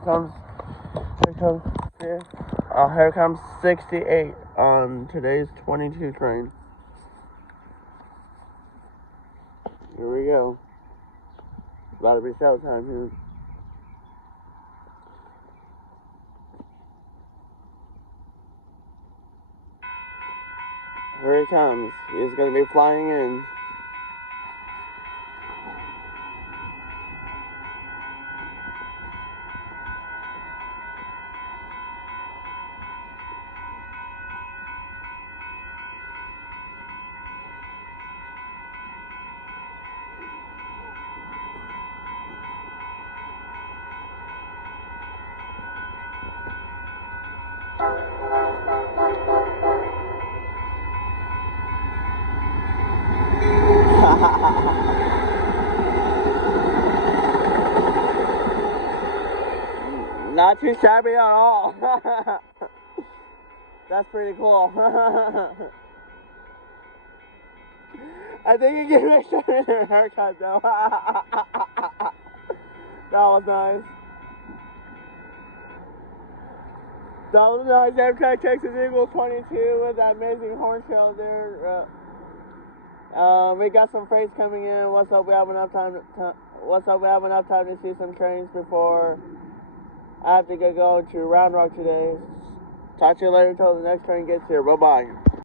comes, here comes, here comes 68 on today's 22 train. Here we go. It's about to be showtime here. Here he comes. He's going to be flying in. Not too shabby at all. That's pretty cool. I think you can make sure in their haircut though. That was nice. That was nice. Amtrak Texas equals 22 with that amazing horn show there. We got some freights coming in. What's up? We have enough time. We have enough time to see some trains before I have to go to Round Rock today. Talk to you later until the next train gets here. Bye bye.